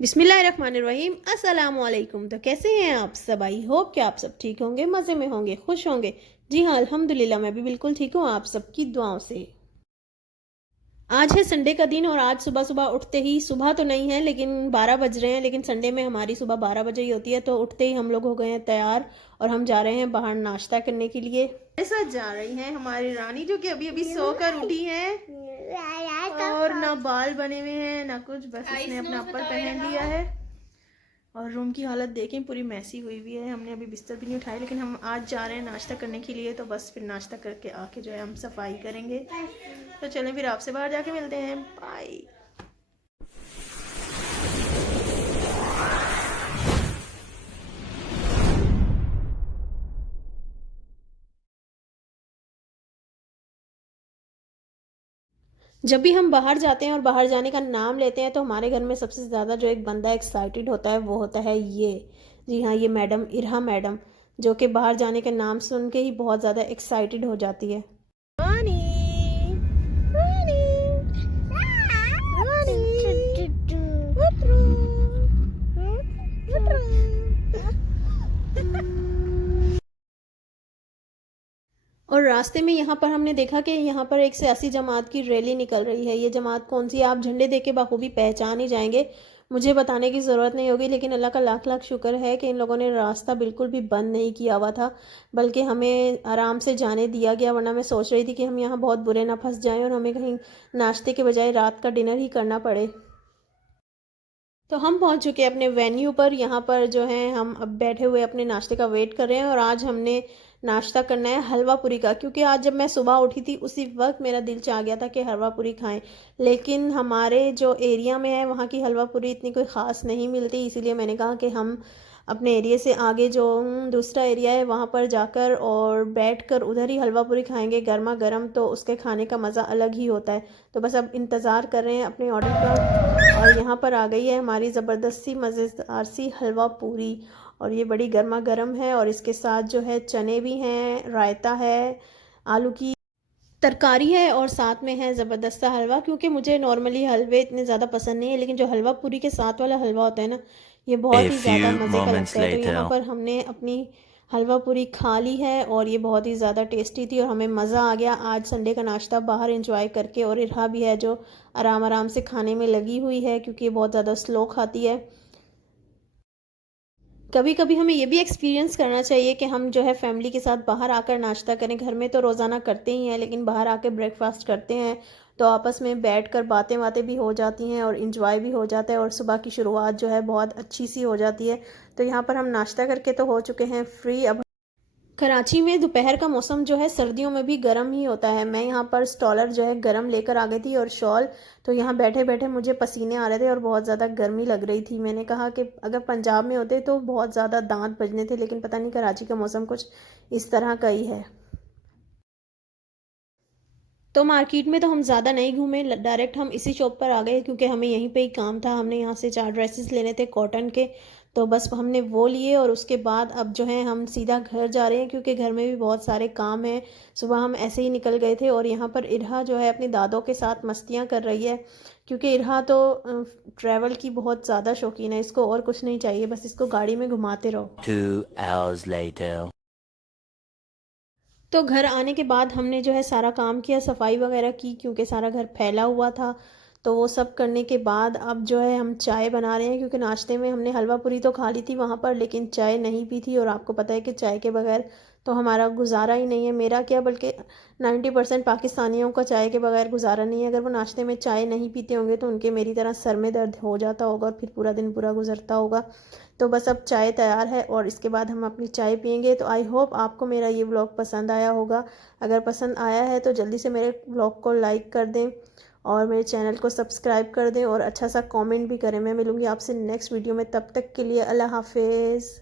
बिस्मिल्लाहिर्रहमानिर्रहीम अस्सलाम वालेकुम। तो कैसे हैं आप सब? आई होप कि आप सब ठीक होंगे, मज़े में होंगे, खुश होंगे। जी हाँ, अल्हम्दुलिल्लाह मैं भी बिल्कुल ठीक हूँ आप सबकी दुआओं से। आज है संडे का दिन और आज सुबह सुबह उठते ही, सुबह तो नहीं है लेकिन 12 बज रहे हैं, लेकिन संडे में हमारी सुबह 12 बजे ही होती है। तो उठते ही हम लोग हो गए हैं तैयार और हम जा रहे हैं बाहर नाश्ता करने के लिए। मेरे साथ जा रही हैं हमारी रानी जो कि अभी अभी सोकर उठी है और ना बाल बने हुए हैं ना कुछ, बस इसने अपना अपर पहन लिया है। और रूम की हालत देखें, पूरी मैसी हुई हुई है। हमने अभी बिस्तर भी नहीं उठाया, लेकिन हम आज जा रहे हैं नाश्ता करने के लिए, तो बस फिर नाश्ता करके आके जो है हम सफाई करेंगे। तो चलें फिर आपसे बाहर जाके मिलते हैं। बाय। जब भी हम बाहर जाते हैं और बाहर जाने का नाम लेते हैं तो हमारे घर में सबसे ज़्यादा जो एक बंदा एक्साइटेड होता है वो होता है ये, जी हाँ, ये मैडम, इरहा मैडम, जो कि बाहर जाने का नाम सुन के ही बहुत ज़्यादा एक्साइटेड हो जाती है। रानी, रानी, और रास्ते में यहाँ पर हमने देखा कि यहाँ पर एक सियासी जमात की रैली निकल रही है। ये जमात कौन सी है आप झंडे देख के बखूबी पहचान ही जाएंगे, मुझे बताने की ज़रूरत नहीं होगी। लेकिन अल्लाह का लाख लाख शुक्र है कि इन लोगों ने रास्ता बिल्कुल भी बंद नहीं किया हुआ था, बल्कि हमें आराम से जाने दिया गया। वरना मैं सोच रही थी कि हम यहाँ बहुत बुरे ना फंस जाएं और हमें कहीं नाश्ते के बजाय रात का डिनर ही करना पड़े। तो हम पहुंच चुके हैं अपने वेन्यू पर। यहाँ पर जो है हम अब बैठे हुए अपने नाश्ते का वेट कर रहे हैं और आज हमने नाश्ता करना है हलवा पूरी का, क्योंकि आज जब मैं सुबह उठी थी उसी वक्त मेरा दिल चाह गया था कि हलवा पूरी खाएं। लेकिन हमारे जो एरिया में है वहाँ की हलवा पूरी इतनी कोई ख़ास नहीं मिलती, इसीलिए मैंने कहा कि हम अपने एरिया से आगे जो दूसरा एरिया है वहाँ पर जाकर और बैठकर उधर ही हलवा पूरी खाएंगे गर्मा गर्म, तो उसके खाने का मज़ा अलग ही होता है। तो बस अब इंतज़ार कर रहे हैं अपने ऑर्डर का और यहाँ पर आ गई है हमारी ज़बरदस्ती मज़ेदार सी हलवा पूरी। और ये बड़ी गर्मा गर्म है और इसके साथ जो है चने भी हैं, रायता है, आलू की तरकारी है और साथ में है ज़बरदस्त सा हलवा। क्योंकि मुझे नॉर्मली हलवे इतने ज़्यादा पसंद नहीं है, लेकिन जो हलवा पूरी के साथ वाला हलवा होता है ना, ये A बहुत ही ज़्यादा few मज़े का moments लगता है। तो यहाँ later. पर हमने अपनी हलवा पूरी खा ली है और ये बहुत ही ज़्यादा टेस्टी थी और हमें मज़ा आ गया आज संडे का नाश्ता बाहर इंजॉय करके। और इरहा भी है जो आराम आराम से खाने में लगी हुई है, क्योंकि ये बहुत ज़्यादा स्लो खाती है। कभी कभी हमें ये भी एक्सपीरियंस करना चाहिए कि हम जो है फैमिली के साथ बाहर आकर नाश्ता करें। घर में तो रोज़ाना करते ही हैं, लेकिन बाहर आकर ब्रेकफास्ट करते हैं तो आपस में बैठकर बातें बातें भी हो जाती हैं और इन्जॉय भी हो जाता है और सुबह की शुरुआत जो है बहुत अच्छी सी हो जाती है। तो यहाँ पर हम नाश्ता करके तो हो चुके हैं फ्री। अब कराची में दोपहर का मौसम जो है सर्दियों में भी गर्म ही होता है। मैं यहाँ पर स्टॉलर जो है गर्म लेकर आ गई थी और शॉल, तो यहाँ बैठे बैठे मुझे पसीने आ रहे थे और बहुत ज़्यादा गर्मी लग रही थी। मैंने कहा कि अगर पंजाब में होते तो बहुत ज़्यादा दांत बजने थे, लेकिन पता नहीं कराची का मौसम कुछ इस तरह का ही है। तो मार्केट में तो हम ज़्यादा नहीं घूमे, डायरेक्ट हम इसी शॉप पर आ गए क्योंकि हमें यहीं पे ही काम था। हमने यहाँ से 4 ड्रेसेस लेने थे कॉटन के, तो बस हमने वो लिए और उसके बाद अब जो है हम सीधा घर जा रहे हैं क्योंकि घर में भी बहुत सारे काम हैं। सुबह हम ऐसे ही निकल गए थे और यहाँ पर इरहा जो है अपनी दादों के साथ मस्तियाँ कर रही है, क्योंकि इरहा तो ट्रैवल की बहुत ज़्यादा शौकीन है। इसको और कुछ नहीं चाहिए, बस इसको गाड़ी में घुमाते रहो। 2 hours later. तो घर आने के बाद हमने जो है सारा काम किया, सफाई वगैरह की, क्योंकि सारा घर फैला हुआ था। तो वो सब करने के बाद अब जो है हम चाय बना रहे हैं, क्योंकि नाश्ते में हमने हलवा पूरी तो खा ली थी वहाँ पर, लेकिन चाय नहीं पी थी। और आपको पता है कि चाय के बगैर तो हमारा गुजारा ही नहीं है, मेरा क्या बल्कि 90% पाकिस्तानियों का चाय के बगैर गुजारा नहीं है। अगर वो नाश्ते में चाय नहीं पीते होंगे तो उनके मेरी तरह सर में दर्द हो जाता होगा और फिर पूरा दिन पूरा गुजरता होगा। तो बस अब चाय तैयार है और इसके बाद हम अपनी चाय पियेंगे। तो आई होप आपको मेरा ये व्लॉग पसंद आया होगा। अगर पसंद आया है तो जल्दी से मेरे व्लॉग को लाइक कर दें और मेरे चैनल को सब्सक्राइब कर दें और अच्छा सा कमेंट भी करें। मैं मिलूँगी आपसे नेक्स्ट वीडियो में, तब तक के लिए अल्लाह हाफिज़।